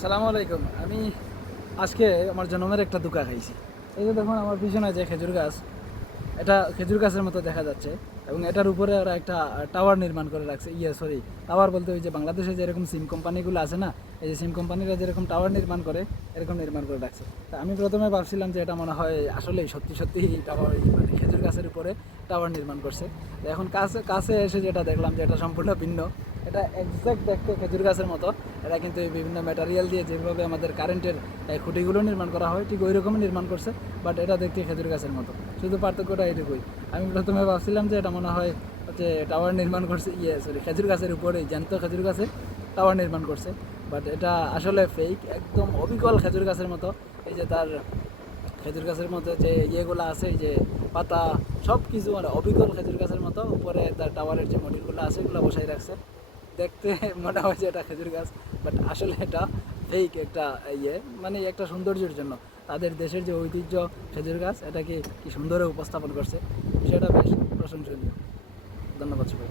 আসসালামু আলাইকুম। আমি আজকে আমার জন্মের একটা দুকা খাইছি। এই যে দেখুন আমার পিছনে যে খেজুর গাছ, এটা খেজুর গাছের মতো দেখা যাচ্ছে এবং এটার উপরে ওরা একটা টাওয়ার নির্মাণ করে রাখছে। সরি, টাওয়ার বলতে ওই যে বাংলাদেশে যেরকম সিম কোম্পানিগুলো আছে না, এই যে সিম কোম্পানিরা যেরকম টাওয়ার নির্মাণ করে এরকম নির্মাণ করে রাখছে। তা আমি প্রথমে ভাবছিলাম যে এটা মনে হয় আসলেই সত্যি সত্যি টাওয়ার, মানে খেজুর গাছের উপরে টাওয়ার নির্মাণ করছে। তো এখন কাছে কাছে এসে যেটা দেখলাম যে এটা সম্পূর্ণ ভিন্ন। এটা এক্স্যাক্ট দেখতে খেজুর গাছের মতো। এটা কিন্তু এই বিভিন্ন ম্যাটেরিয়াল দিয়ে যেভাবে আমাদের কারেন্টের খুঁটিগুলো নির্মাণ করা হয় ঠিক ওই রকমই নির্মাণ করছে, বাট এটা দেখতে খেজুর গাছের মতো। শুধু পার্থক্যটা এটুকুই। আমি প্রথমে ভাবছিলাম যে এটা মনে হয় হচ্ছে টাওয়ার নির্মাণ করছে, সরি, খেজুর গাছের উপরেই জ্যান্ত খেজুর গাছে টাওয়ার নির্মাণ করছে। বাট এটা আসলে ফেক, একদম অবিকল খেজুর গাছের মতো। এই যে তার খেজুর গাছের মধ্যে যে ইয়েগুলো আছে, এই যে পাতা, সব কিছু মানে অবিকল খেজুর গাছের মতো। উপরে তার টাওয়ারের যে মডিউলগুলো আছে এগুলো বসাই রাখছে। দেখতে মনে হয় যে এটা খেজুর গাছ, বাট আসলে এটা ফেক একটা ইয়ে, মানে একটা সৌন্দর্যের জন্য। তাদের দেশের যে ঐতিহ্য খেজুর গাছ, এটাকে কি সুন্দরে উপস্থাপন করছে, বিষয়টা বেশ প্রশংসনীয়। ধন্যবাদ সবাই।